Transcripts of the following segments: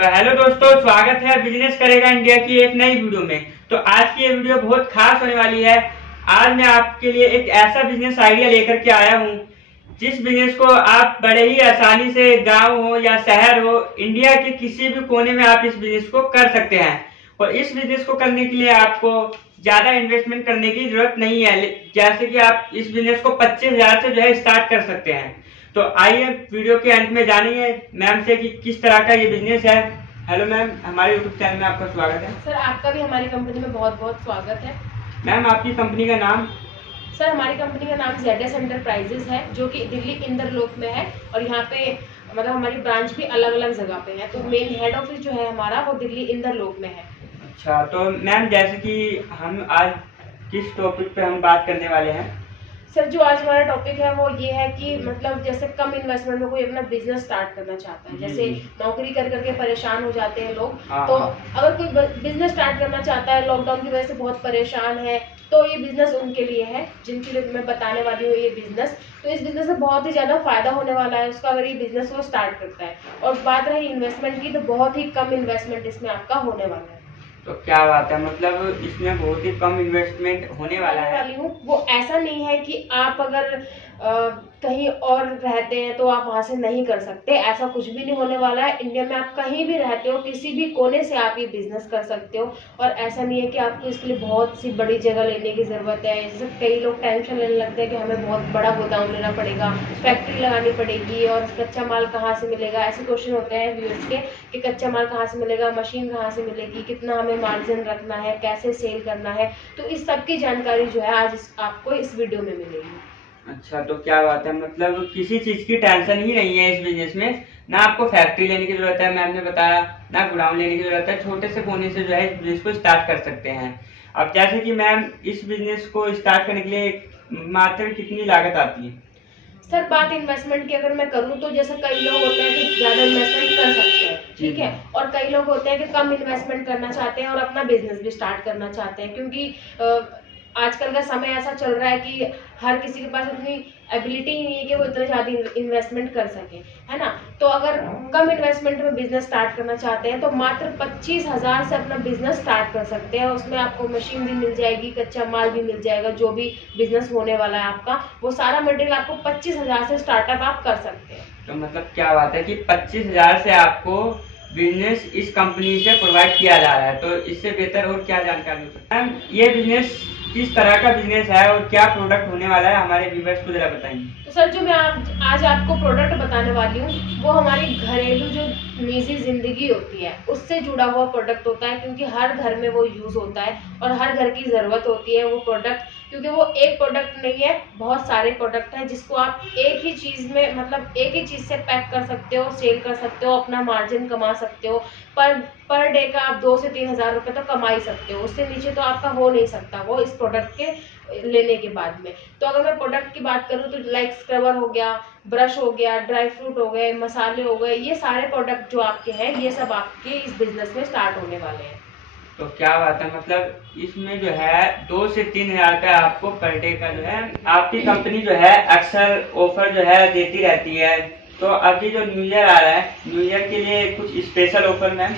तो हेलो दोस्तों, स्वागत है बिजनेस करेगा इंडिया की एक नई वीडियो में। तो आज की ये वीडियो बहुत खास होने वाली है। आज मैं आपके लिए एक ऐसा बिजनेस आइडिया लेकर के आया हूँ जिस बिजनेस को आप बड़े ही आसानी से गांव हो या शहर हो, इंडिया के किसी भी कोने में आप इस बिजनेस को कर सकते हैं। और इस बिजनेस को करने के लिए आपको ज्यादा इन्वेस्टमेंट करने की जरूरत नहीं है। जैसे कि आप इस बिजनेस को 25,000 से जो है स्टार्ट कर सकते हैं। तो आइए वीडियो के अंत में जानेंगे मैम से कि किस तरह का ये बिजनेस है। हेलो मैम, हमारे यूट्यूब चैनल में आपका स्वागत है। सर, आपका भी हमारी कंपनी में बहुत बहुत स्वागत है। मैम, आपकी कंपनी का नाम? सर, हमारी कंपनी का नाम ZS एंटरप्राइजेस है, जो कि दिल्ली इंदरलोक में है। और यहाँ पे मतलब हमारी ब्रांच भी अलग अलग जगह पे है। तो मेन हेड ऑफिस जो है हमारा वो दिल्ली इंदरलोक में है। अच्छा, तो मैम जैसे कि हम आज किस टॉपिक पे हम बात करने वाले हैं? सर, जो आज हमारा टॉपिक है वो ये है कि मतलब जैसे कम इन्वेस्टमेंट में कोई अपना बिजनेस स्टार्ट करना चाहता है। जैसे नौकरी कर करके परेशान हो जाते हैं लोग। तो अगर कोई बिजनेस स्टार्ट करना चाहता है, लॉकडाउन की वजह से बहुत परेशान है, तो ये बिजनेस उनके लिए है जिनके लिए मैं बताने वाली हूँ ये बिजनेस। तो इस बिजनेस में बहुत ही ज्यादा फायदा होने वाला है उसका, अगर ये बिजनेस वो स्टार्ट करता है। और बात रही इन्वेस्टमेंट की, तो बहुत ही कम इन्वेस्टमेंट इसमें आपका होने वाला है। तो क्या बात है, मतलब इसमें बहुत ही कम इन्वेस्टमेंट होने वाला है। वो ऐसा नहीं है कि आप अगर कहीं और रहते हैं तो आप वहां से नहीं कर सकते, ऐसा कुछ भी नहीं होने वाला है। इंडिया में आप कहीं भी रहते हो, किसी भी कोने से आप ये बिजनेस कर सकते हो। और ऐसा नहीं है कि आपको इसके लिए बहुत सी बड़ी जगह लेने की जरूरत है। जैसे कई लोग टेंशन लेने लगते हैं कि हमें बहुत बड़ा गोदाम लेना पड़ेगा, फैक्ट्री लगानी पड़ेगी, और कच्चा माल कहाँ से मिलेगा। ऐसे क्वेश्चन होते हैं व्यूअर्स के कि कच्चा माल कहाँ से मिलेगा, मशीन कहाँ से मिलेगी, कितना हमें मार्जिन रखना है, कैसे सेल करना है। तो इस सब की जानकारी जो है आज आपको इस वीडियो में मिलेगी। अच्छा, तो क्या बात है, मतलब किसी चीज की टेंशन ही नहीं है इस बिजनेस में। ना आपको फैक्ट्री लेने की जरूरत है, मैम ने बताया, ना गोडाउन लेने की जरूरत है। छोटे से कोने से जो है इस बिजनेस को स्टार्ट कर सकते हैं। अब जैसे कि मैम इस बिजनेस को स्टार्ट करने के लिए मात्र कितनी लागत आती है? सर, बात इन्वेस्टमेंट की अगर मैं करूं तो जैसे कई लोग होते हैं कि ज्यादा इन्वेस्टमेंट कर सकते हैं, ठीक है, और कई लोग होते हैं कि कम इन्वेस्टमेंट करना चाहते हैं और अपना बिजनेस भी स्टार्ट करना चाहते हैं। क्योंकि आजकल का समय ऐसा चल रहा है कि हर किसी के पास उतनी एबिलिटी ही नहीं है कि वो इतना ज्यादा इन्वेस्टमेंट कर सके, है ना। तो अगर कम इन्वेस्टमेंट में बिजनेस स्टार्ट करना चाहते हैं तो मात्र 25,000 से अपना बिजनेस स्टार्ट कर सकते हैं। उसमें आपको मशीन भी मिल जाएगी, कच्चा माल भी मिल जाएगा। जो भी बिजनेस होने वाला है आपका, वो सारा मटेरियल आपको 25,000 से स्टार्टअप आप कर सकते हैं। तो मतलब क्या बात है कि 25,000 से आपको बिजनेस इस कंपनी से प्रोवाइड किया जा रहा है। तो इससे बेहतर और क्या जानकारी हो सकती है? मैम, ये बिजनेस किस तरह का बिजनेस है और क्या प्रोडक्ट होने वाला है, हमारे व्यूअर्स को जरा बताएंगे। तो सर, जो मैं आज आपको प्रोडक्ट बताने वाली हूँ वो हमारी घरेलू जो निजी जिंदगी होती है उससे जुड़ा हुआ प्रोडक्ट होता है। क्योंकि हर घर में वो यूज होता है और हर घर की जरूरत होती है वो प्रोडक्ट। क्योंकि वो एक प्रोडक्ट नहीं है, बहुत सारे प्रोडक्ट हैं जिसको आप एक ही चीज में मतलब एक ही चीज से पैक कर सकते हो, सेल कर सकते हो, अपना मार्जिन कमा सकते हो। पर डे का आप 2 से 3,000 रुपए तो कमा ही सकते हो, उससे नीचे तो आपका हो नहीं सकता वो इस प्रोडक्ट के लेने के बाद में। तो अगर मैं प्रोडक्ट की बात करूँ तो लाइक स्क्रबर हो गया, ब्रश हो गया, ड्राई फ्रूट हो गए, मसाले हो गए, ये सारे प्रोडक्ट जो आपके हैं ये सब आपके इस बिजनेस में स्टार्ट होने वाले हैं। तो क्या बात है, मतलब इसमें जो है 2 से 3,000 का आपको पर डे का जो है आपकी कंपनी जो है अक्सर ऑफर जो है देती रहती है। तो अभी जो न्यू ईयर आ रहा है, न्यू ईयर के लिए कुछ स्पेशल ऑफर मैम?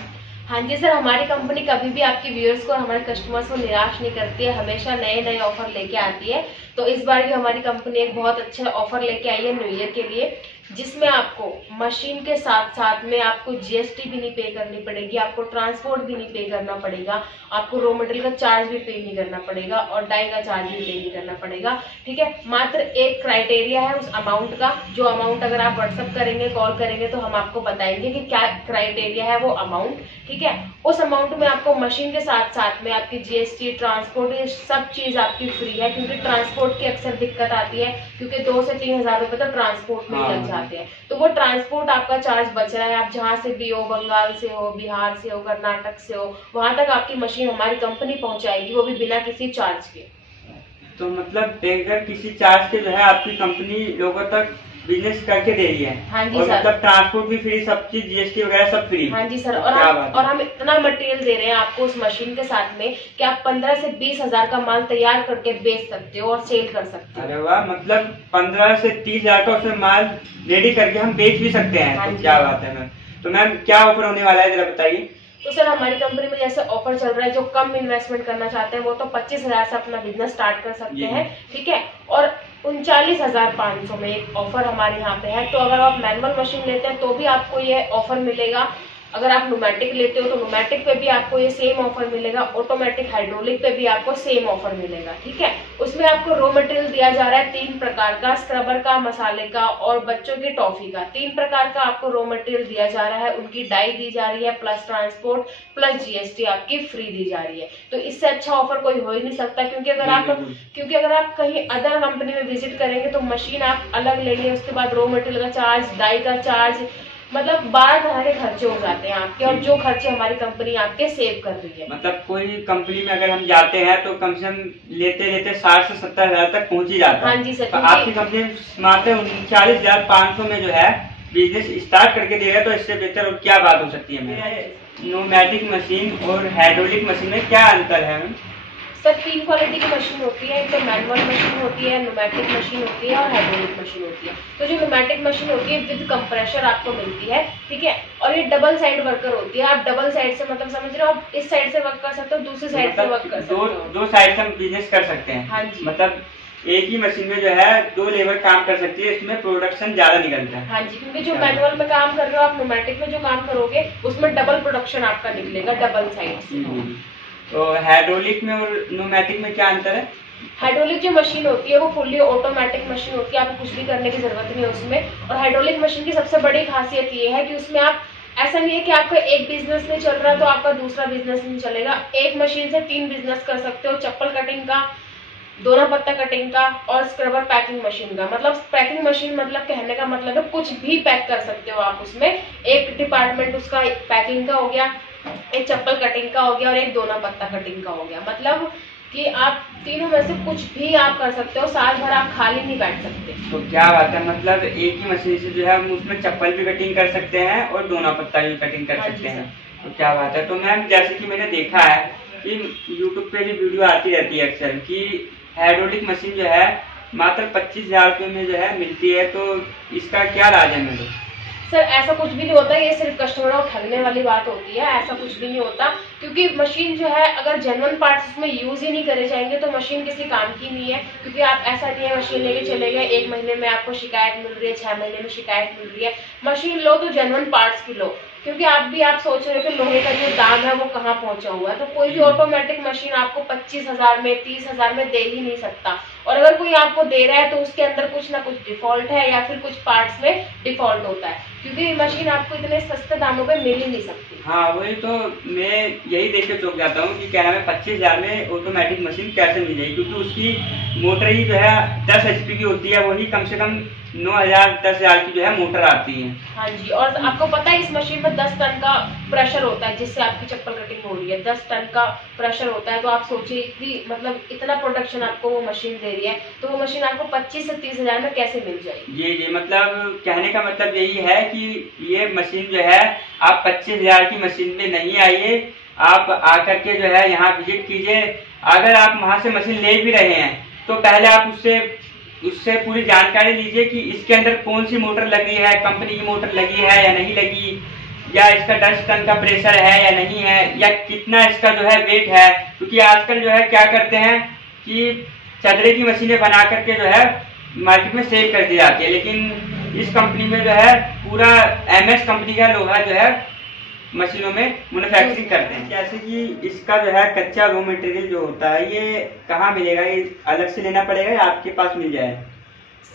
हाँ जी सर, हमारी कंपनी कभी भी आपके व्यूअर्स को, हमारे कस्टमर्स को निराश नहीं करती है, हमेशा नए नए ऑफर लेके आती है। तो इस बार भी हमारी कंपनी एक बहुत अच्छा ऑफर लेके आई है न्यू ईयर के लिए, जिसमें आपको मशीन के साथ साथ में आपको GST भी नहीं पे करनी पड़ेगी, आपको ट्रांसपोर्ट भी नहीं पे करना पड़ेगा, आपको रॉ मटेरियल का चार्ज भी पे नहीं करना पड़ेगा और डाई का चार्ज भी पे नहीं करना पड़ेगा, ठीक है। मात्र एक क्राइटेरिया है उस अमाउंट का, जो अमाउंट अगर आप व्हाट्सअप करेंगे, कॉल करेंगे तो हम आपको बताएंगे कि क्या क्राइटेरिया है वो अमाउंट, ठीक है। उस अमाउंट में आपको मशीन के साथ साथ में आपकी GST, ट्रांसपोर्ट, ये सब चीज आपकी फ्री है। क्योंकि ट्रांसपोर्ट की अक्सर दिक्कत आती है, क्योंकि 2 से 3,000 रुपए तो ट्रांसपोर्ट में लग जाते हैं। तो वो ट्रांसपोर्ट आपका चार्ज बच रहा है। आप जहां से भी हो, बंगाल से हो, बिहार से हो, कर्नाटक से हो, वहां तक आपकी मशीन हमारी कंपनी पहुंचाएगी, वो भी बिना किसी चार्ज के। तो मतलब बगैर किसी चार्ज के जो है आपकी कंपनी लोगों तक बिजनेस करके दे रही है। हाँ जी और सर, मतलब ट्रांसपोर्ट भी फ्री, सब चीज GST वगैरह सब फ्री। हाँ जी सर, और हम इतना मटेरियल दे रहे हैं आपको उस मशीन के साथ में कि आप 15 से 20,000 का माल तैयार करके बेच सकते हो और सेल कर सकते हो। अरे वाह, मतलब 15 से 30,000 का उसमें माल रेडी करके हम बेच भी सकते हैं। हाँ तो क्या बात है मैम। तो मैम क्या ऑफर होने वाला है, जरा बताइए। तो सर हमारी कंपनी में जैसे ऑफर चल रहा है, जो कम इन्वेस्टमेंट करना चाहते हैं वो तो 25,000 से अपना बिजनेस स्टार्ट कर सकते हैं, ठीक है। और 39,500 में एक ऑफर हमारे यहाँ पे है। तो अगर आप मैनुअल मशीन लेते हैं तो भी आपको ये ऑफर मिलेगा। अगर आप न्यूमेटिक लेते हो तो न्यूमेटिक पे भी आपको ये सेम ऑफर मिलेगा। ऑटोमेटिक हाइड्रोलिक पे भी आपको सेम ऑफर मिलेगा, ठीक है। उसमें आपको रॉ मटेरियल दिया जा रहा है 3 प्रकार का, स्क्रबर का, मसाले का और बच्चों की टॉफी का। 3 प्रकार का आपको रॉ मटेरियल दिया जा रहा है, उनकी डाई दी जा रही है, प्लस ट्रांसपोर्ट प्लस जीएसटी आपकी फ्री दी जा रही है। तो इससे अच्छा ऑफर कोई हो ही नहीं सकता, क्योंकि अगर आप कहीं अदर कंपनी में विजिट करेंगे तो मशीन आप अलग लेंगे, उसके बाद रॉ मटेरियल का चार्ज, डाई का चार्ज, मतलब 12 तरह के खर्चे हो जाते हैं आपके। और जो खर्चे हमारी कंपनी आपके सेव कर रही है। मतलब कोई कंपनी में अगर हम जाते हैं तो कम से कम लेते 60 से 70 हजार तक पहुंच ही जाता है। हाँ जी सर। तो आपकी कंपनी मात्र 39,500 में जो है बिजनेस स्टार्ट करके दे रहा है, तो इससे बेहतर और क्या बात हो सकती है। न्यूमेटिक मशीन और हाइड्रोलिक मशीन में क्या अंतर है मैम? सर 3 क्वालिटी की मशीन होती है, एक तो मैनुअल मशीन होती है, न्यूमेटिक मशीन होती है और हाइड्रोलिक मशीन होती है। तो जो न्यूमेटिक मशीन होती है विद कंप्रेशर आपको मिलती है, ठीक है। और ये डबल साइड वर्कर होती है। आप डबल साइड से मतलब समझ रहे हो, आप इस साइड से वर्क कर सकते हो, दूसरी साइड से वर्क कर सकते हो। दो साइड से हम बिजनेस कर सकते हैं। हाँ जी। मतलब एक ही मशीन में जो है 2 लेबर काम कर सकती है, इसमें प्रोडक्शन ज्यादा निकलता है। हाँ जी, क्योंकि जो मैनुअल में काम कर रहे हो आप, न्यूमेटिक में जो काम करोगे उसमें डबल प्रोडक्शन आपका निकलेगा, डबल साइड से। तो हाइड्रोलिक में और न्यूमेटिक में क्या अंतर है? हाइड्रोलिक जो मशीन होती है वो फुल्ली ऑटोमेटिक मशीन होती है, आपको कुछ भी करने की जरूरत नहीं है उसमें। और हाइड्रोलिक मशीन की सबसे बड़ी खासियत ये है कि उसमें आप, ऐसा नहीं है कि आपका एक बिजनेस नहीं चल रहा तो आपका दूसरा बिजनेस नहीं चलेगा। एक मशीन से 3 बिजनेस कर सकते हो, चप्पल कटिंग का, दोना पत्ता कटिंग का और स्क्रबर पैकिंग मशीन का। मतलब पैकिंग मशीन मतलब कहने का मतलब है कुछ भी पैक कर सकते हो आप उसमें। एक डिपार्टमेंट उसका पैकिंग का हो गया, एक चप्पल कटिंग का हो गया और एक दोना पत्ता कटिंग का हो गया। मतलब कि आप तीनों में से कुछ भी आप कर सकते हो, साल भर आप खाली नहीं बैठ सकते। तो क्या बात है, मतलब एक ही मशीन से जो है हम उसमें चप्पल भी कटिंग कर सकते हैं और दोना पत्ता भी कटिंग कर सकते हैं। तो क्या बात है। तो मैम जैसे कि मैंने देखा है कि यूट्यूब पे भी वीडियो आती रहती है अक्सर कि हाइड्रोलिक मशीन जो है मात्र 25,000 रुपये में जो है मिलती है, तो इसका क्या राज है मेरे? सर ऐसा कुछ भी नहीं होता, ये सिर्फ कस्टमरों को ठगने वाली बात होती है। ऐसा कुछ भी नहीं होता, क्योंकि मशीन जो है अगर जेन्युइन पार्ट्स उसमें यूज ही नहीं करे जाएंगे तो मशीन किसी काम की नहीं है। क्योंकि आप ऐसा नहीं है मशीन लेके चले गए, 1 महीने में आपको शिकायत मिल रही है, 6 महीने में शिकायत मिल रही है। मशीन लो तो जेन्युइन पार्ट्स की लो, क्योंकि आप सोच रहे हो कि लोहे का जो दाम है वो कहाँ पहुंचा हुआ है। तो कोई भी ऑटोमेटिक मशीन आपको 25,000 में, 30,000 में दे ही नहीं सकता। और अगर कोई आपको दे रहा है तो उसके अंदर कुछ ना कुछ डिफॉल्ट है या फिर कुछ पार्ट्स में डिफॉल्ट होता है, क्योंकि मशीन आपको इतने सस्ते दामों पे मिल ही नहीं सकती। हाँ वही तो मैं यही देख के चौंक जाता हूँ कि क्या नाम है 25,000 में ऑटोमेटिक मशीन कैसे मिल जाएगी, क्योंकि उसकी मोटर ही जो है 10 HP की होती है, वही कम से कम 9,000 10,000 की जो है मोटर आती है। हाँ जी, और आपको पता है इस मशीन में 10 टन का प्रेशर होता है जिससे आपकी चप्पल कटिंग हो रही है। 10 टन का प्रेशर होता है, तो आप सोचिए इतनी मतलब इतना प्रोडक्शन आपको वो मशीन दे रही है, तो वो मशीन आपको 25 से 30,000 में कैसे मिल जाएगी। जी मतलब कहने का मतलब यही है कि ये मशीन जो है आप 25,000 की मशीन में नहीं आइए, आप आकर के जो है यहाँ विजिट कीजिए। अगर आप वहाँ से मशीन ले भी रहे हैं तो पहले आप उससे पूरी जानकारी लीजिए कि इसके अंदर कौन सी मोटर लगी है, कंपनी की मोटर लगी है या नहीं लगी, या इसका 10 टन का प्रेशर है या नहीं है, या कितना इसका जो है वेट है। क्योंकि आजकल जो है क्या करते हैं कि चदरे की मशीनें बना करके जो है मार्केट में सेल कर दी जाती है, लेकिन इस कंपनी में जो है पूरा MS कंपनी का लोहा जो है मशीनों में मैन्युफैक्चरिंग करते हैं। जैसे कि इसका जो है कच्चा रॉ मटेरियल जो होता है ये कहाँ मिलेगा, ये अलग से लेना पड़ेगा या आपके पास मिल जाए?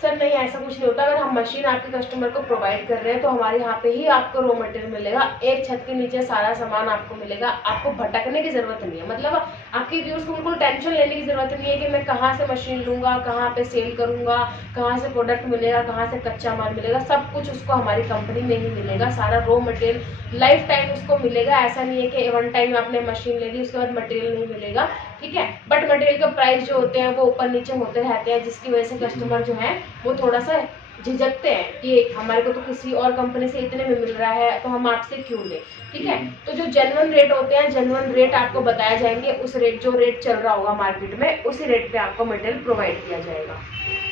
सर नहीं, ऐसा कुछ नहीं होता। अगर हम मशीन आपके कस्टमर को प्रोवाइड कर रहे हैं तो हमारे यहाँ पे ही आपको रॉ मटेरियल मिलेगा, एक छत के नीचे सारा सामान आपको मिलेगा। आपको भटकने की जरूरत नहीं है, मतलब आपके व्यूअर्स को बिल्कुल टेंशन लेने की जरूरत नहीं है कि मैं कहाँ से मशीन लूंगा, कहाँ पे सेल करूंगा, कहाँ से प्रोडक्ट मिलेगा, कहाँ से कच्चा माल मिलेगा। सब कुछ उसको हमारी कंपनी में ही मिलेगा, सारा रॉ मटेरियल लाइफ टाइम उसको मिलेगा। ऐसा नहीं है कि 1 टाइम आपने मशीन ले ली उसके बाद मटेरियल नहीं मिलेगा, ठीक है। बट मटेरियल का प्राइस जो होते हैं वो ऊपर नीचे होते रहते हैं, जिसकी वजह से कस्टमर जो है वो थोड़ा सा झिझकते हैं कि हमारे को तो किसी और कंपनी से इतने में मिल रहा है तो हम आपसे क्यों लें, ठीक है। तो जो जेन्युइन रेट होते हैं, जेन्युइन रेट आपको बताया जाएंगे, उस रेट जो रेट चल रहा होगा मार्केट में उसी रेट पे आपको मटेरियल प्रोवाइड किया जाएगा।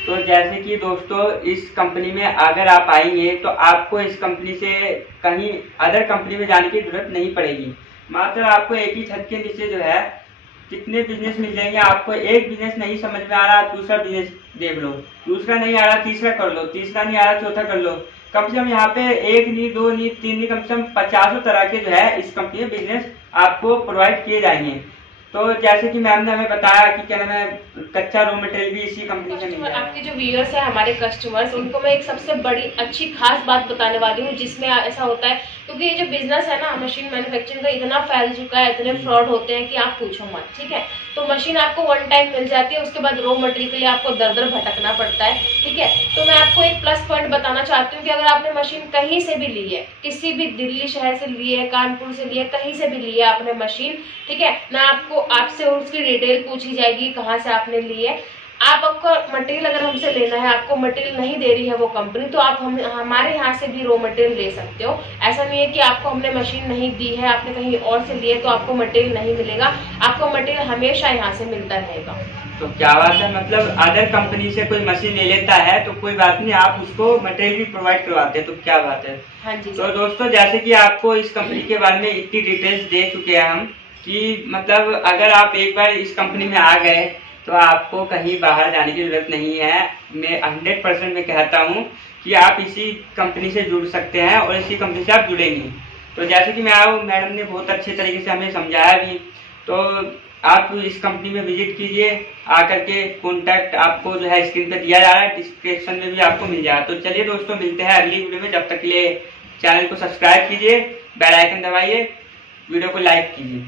तो जैसे कि दोस्तों इस कंपनी में अगर आप आएंगे तो आपको इस कंपनी से कहीं अदर कंपनी में जाने की जरूरत नहीं पड़ेगी। मात्र आपको एक ही छत के नीचे जो है कितने बिजनेस मिल जाएंगे। आपको एक बिजनेस नहीं समझ में आ रहा, दूसरा बिजनेस देख लो, दूसरा नहीं आ रहा तीसरा कर लो, तीसरा नहीं आ रहा चौथा कर लो। कम से कम यहाँ पे एक नहीं, दो नहीं, तीन नहीं, कम से कम 50 तरह के जो है इस कंपनी में बिजनेस आपको प्रोवाइड किए जाएंगे। तो जैसे कि मैम ने हमें बताया कि क्या नाम है, कच्चा रॉ मटेरियल भी इसी कंपनी से मिल आपके जो व्यूअर्स है हमारे कस्टमर्स, उनको मैं एक सबसे बड़ी अच्छी खास बात बताने वाली हूँ जिसमें ऐसा होता है, क्योंकि ये जो बिजनेस है ना मशीन मैन्युफैक्चरिंग का इतना फैल चुका है, इतने फ्रॉड होते हैं कि आप पूछो मत। ठीक है, तो मशीन आपको वन टाइम मिल जाती है, उसके बाद रॉ मटेरियल के लिए आपको दर दर भटकना पड़ता है। ठीक है, तो मैं आपको एक प्लस पॉइंट बताना चाहती हूँ कि अगर आपने मशीन कहीं से भी ली है, किसी भी दिल्ली शहर से ली है, कानपुर से ली है, कहीं से भी ली है आपने मशीन, ठीक है ना, आपसे उसकी डिटेल पूछी जाएगी कहाँ से आपने ली है। आपका मटेरियल अगर हमसे लेना है, आपको मटेरियल नहीं दे रही है वो कंपनी, तो आप हमारे यहाँ से भी रॉ मटेरियल ले सकते हो। ऐसा नहीं है कि आपको हमने मशीन नहीं दी है, आपने कहीं और से ली है तो आपको मटेरियल नहीं मिलेगा, आपको मटेरियल हमेशा यहाँ से मिलता रहेगा। तो क्या बात है, मतलब अदर कंपनी से कोई मशीन ले लेता है तो कोई बात नहीं, आप उसको मटेरियल भी प्रोवाइड करवाते हैं, तो क्या बात है। हाँ जी। तो दोस्तों जैसे कि आपको इस कंपनी के बारे में इतनी डिटेल्स दे चुके हैं हम कि मतलब अगर आप एक बार इस कंपनी में आ गए तो आपको कहीं बाहर जाने की जरूरत नहीं है। मैं 100% में कहता हूँ कि आप इसी कंपनी से जुड़ सकते हैं और इसी कंपनी से आप जुड़ेंगे। तो जैसे कि मैडम ने बहुत अच्छे तरीके से हमें समझाया भी, तो आप इस कंपनी में विजिट कीजिए, आकर के कॉन्टैक्ट आपको जो है स्क्रीन पे दिया जा रहा है, डिस्क्रिप्शन में भी आपको मिल जाएगा। तो चलिए दोस्तों मिलते हैं अगली वीडियो में, जब तक के लिए चैनल को सब्सक्राइब कीजिए, बेल आइकन दबाइए, वीडियो को लाइक कीजिए।